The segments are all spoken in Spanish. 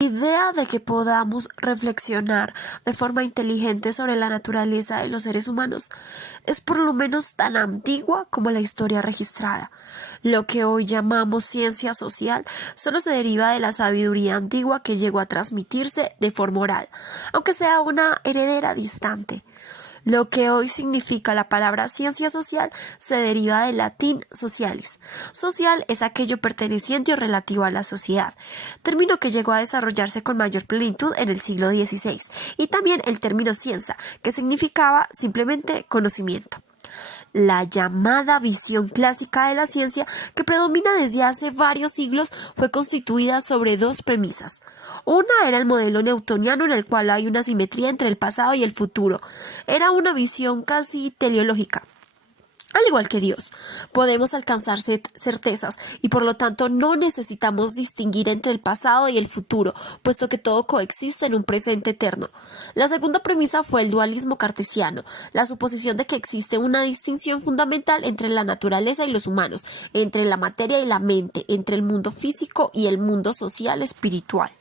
La idea de que podamos reflexionar de forma inteligente sobre la naturaleza de los seres humanos es por lo menos tan antigua como la historia registrada. Lo que hoy llamamos ciencia social solo se deriva de la sabiduría antigua que llegó a transmitirse de forma oral, aunque sea una heredera distante. Lo que hoy significa la palabra ciencia social se deriva del latín socialis. Social es aquello perteneciente o relativo a la sociedad, término que llegó a desarrollarse con mayor plenitud en el siglo XVI, y también el término ciencia, que significaba simplemente conocimiento. La llamada visión clásica de la ciencia, que predomina desde hace varios siglos, fue constituida sobre dos premisas. Una era el modelo newtoniano, en el cual hay una simetría entre el pasado y el futuro. Era una visión casi teleológica. Al igual que Dios, podemos alcanzar certezas y por lo tanto no necesitamos distinguir entre el pasado y el futuro, puesto que todo coexiste en un presente eterno. La segunda premisa fue el dualismo cartesiano, la suposición de que existe una distinción fundamental entre la naturaleza y los humanos, entre la materia y la mente, entre el mundo físico y el mundo social espiritual.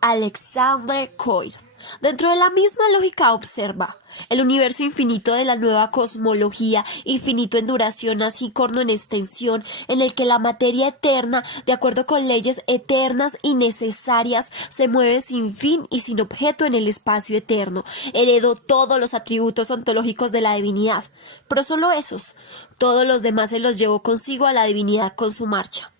Alexandre Koyle. Dentro de la misma lógica observa el universo infinito de la nueva cosmología, infinito en duración así como en extensión, en el que la materia eterna, de acuerdo con leyes eternas y necesarias, se mueve sin fin y sin objeto en el espacio eterno. Heredó todos los atributos ontológicos de la divinidad, pero solo esos. Todos los demás se los llevó consigo a la divinidad con su marcha.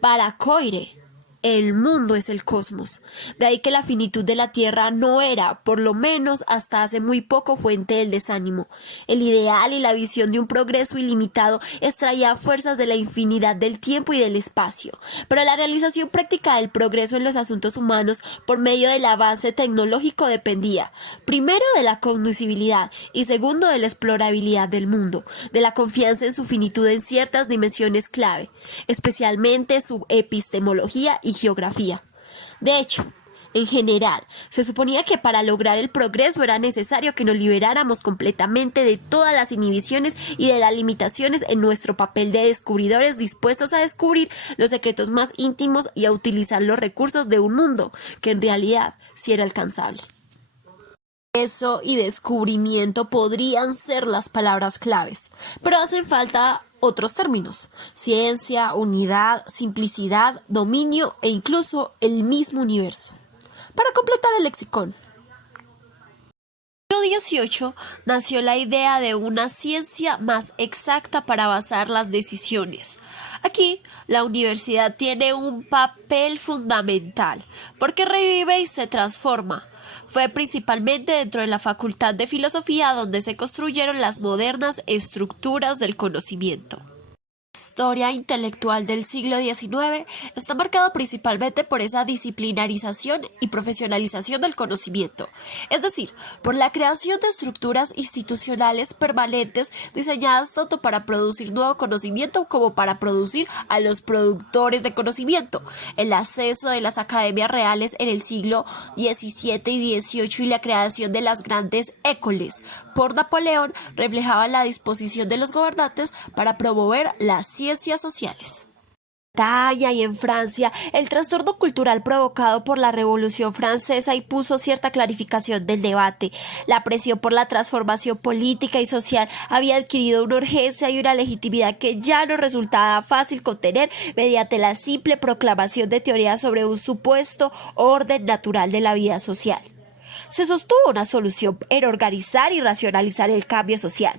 Para Koyle, el mundo es el cosmos. De ahí que la finitud de la Tierra no era, por lo menos hasta hace muy poco, fuente del desánimo. El ideal y la visión de un progreso ilimitado extraía fuerzas de la infinidad del tiempo y del espacio. Pero la realización práctica del progreso en los asuntos humanos por medio del avance tecnológico dependía, primero, de la cognoscibilidad y segundo, de la explorabilidad del mundo, de la confianza en su finitud en ciertas dimensiones clave, especialmente su epistemología y geografía. De hecho, en general, se suponía que para lograr el progreso era necesario que nos liberáramos completamente de todas las inhibiciones y de las limitaciones en nuestro papel de descubridores dispuestos a descubrir los secretos más íntimos y a utilizar los recursos de un mundo que en realidad sí era alcanzable. Eso y descubrimiento podrían ser las palabras claves, pero hacen falta otros términos: ciencia, unidad, simplicidad, dominio e incluso el mismo universo. Para completar el lexicón. En el siglo XVIII nació la idea de una ciencia más exacta para basar las decisiones. Aquí, la universidad tiene un papel fundamental, porque revive y se transforma. Fue principalmente dentro de la Facultad de Filosofía donde se construyeron las modernas estructuras del conocimiento. La historia intelectual del siglo XIX está marcada principalmente por esa disciplinarización y profesionalización del conocimiento, es decir, por la creación de estructuras institucionales permanentes diseñadas tanto para producir nuevo conocimiento como para producir a los productores de conocimiento. El acceso de las academias reales en el siglo XVII y XVIII y la creación de las grandes écoles por Napoleón reflejaban la disposición de los gobernantes para promover las ciencias sociales. En Italia y en Francia, el trastorno cultural provocado por la Revolución Francesa impuso cierta clarificación del debate. La presión por la transformación política y social había adquirido una urgencia y una legitimidad que ya no resultaba fácil contener mediante la simple proclamación de teorías sobre un supuesto orden natural de la vida social. Se sostuvo una solución en organizar y racionalizar el cambio social,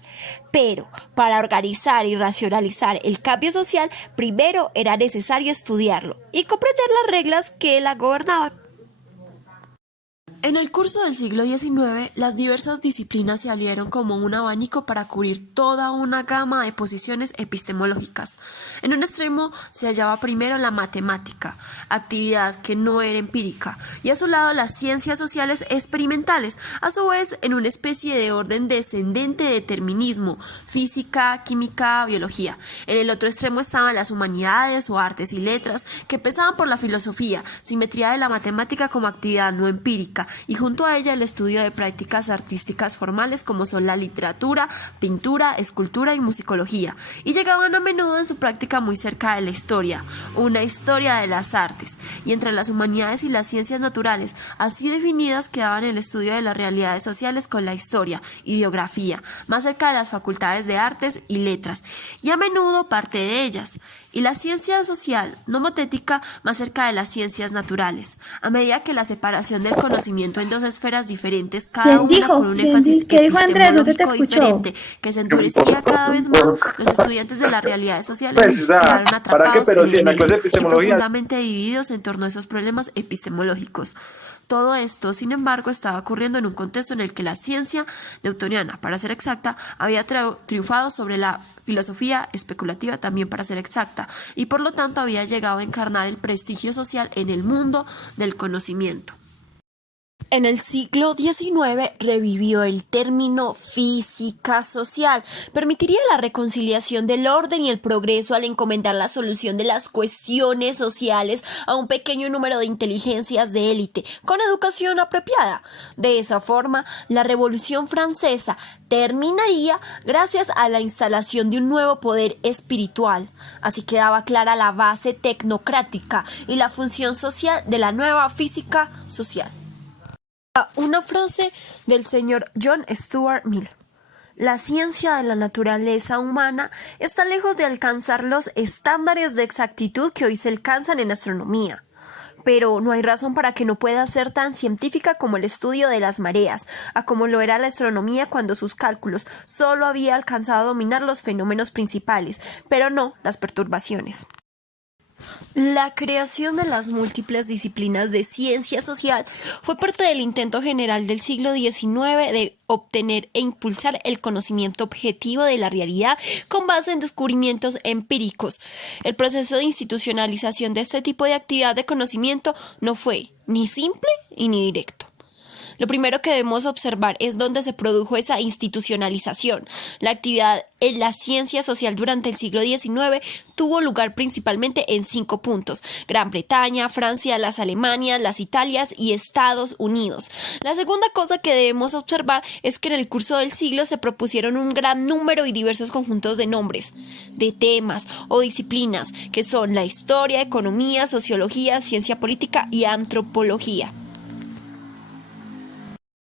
pero para organizar y racionalizar el cambio social, primero era necesario estudiarlo y comprender las reglas que la gobernaban. En el curso del siglo XIX, las diversas disciplinas se abrieron como un abanico para cubrir toda una gama de posiciones epistemológicas. En un extremo se hallaba primero la matemática, actividad que no era empírica, y a su lado las ciencias sociales experimentales, a su vez en una especie de orden descendente de determinismo, física, química, biología. En el otro extremo estaban las humanidades o artes y letras, que empezaban por la filosofía, simetría de la matemática como actividad no empírica, y junto a ella el estudio de prácticas artísticas formales como son la literatura, pintura, escultura y musicología, y llegaban a menudo en su práctica muy cerca de la historia, una historia de las artes, y entre las humanidades y las ciencias naturales, así definidas, quedaban el estudio de las realidades sociales con la historia, ideografía, más cerca de las facultades de artes y letras, y a menudo parte de ellas, y la ciencia social, nomotética, más cerca de las ciencias naturales, a medida que la separación del conocimiento en dos esferas diferentes, cada una con un énfasis ¿Qué dijo Andrés? ¿No se te epistemológico escuchó? diferente, que se endurecía cada vez más, los estudiantes de las realidades sociales Pues, o sea, quedaron ¿para qué? atrapados Pero si en en la él clase de y epistemología. profundamente divididos en torno a esos problemas epistemológicos. Todo esto, sin embargo, estaba ocurriendo en un contexto en el que la ciencia newtoniana, para ser exacta, había triunfado sobre la filosofía especulativa, también para ser exacta, y por lo tanto había llegado a encarnar el prestigio social en el mundo del conocimiento. En el siglo XIX revivió el término física social. Permitiría la reconciliación del orden y el progreso al encomendar la solución de las cuestiones sociales a un pequeño número de inteligencias de élite con educación apropiada. De esa forma, la Revolución Francesa terminaría gracias a la instalación de un nuevo poder espiritual. Así quedaba clara la base tecnocrática y la función social de la nueva física social. Una frase del señor John Stuart Mill. La ciencia de la naturaleza humana está lejos de alcanzar los estándares de exactitud que hoy se alcanzan en astronomía. Pero no hay razón para que no pueda ser tan científica como el estudio de las mareas, a como lo era la astronomía cuando sus cálculos solo había alcanzado a dominar los fenómenos principales, pero no las perturbaciones. La creación de las múltiples disciplinas de ciencia social fue parte del intento general del siglo XIX de obtener e impulsar el conocimiento objetivo de la realidad con base en descubrimientos empíricos. El proceso de institucionalización de este tipo de actividad de conocimiento no fue ni simple ni directo. Lo primero que debemos observar es dónde se produjo esa institucionalización. La actividad en la ciencia social durante el siglo XIX tuvo lugar principalmente en 5 puntos: Gran Bretaña, Francia, las Alemanias, las Italias y Estados Unidos. La segunda cosa que debemos observar es que en el curso del siglo se propusieron un gran número y diversos conjuntos de nombres, de temas o disciplinas, que son la historia, economía, sociología, ciencia política y antropología.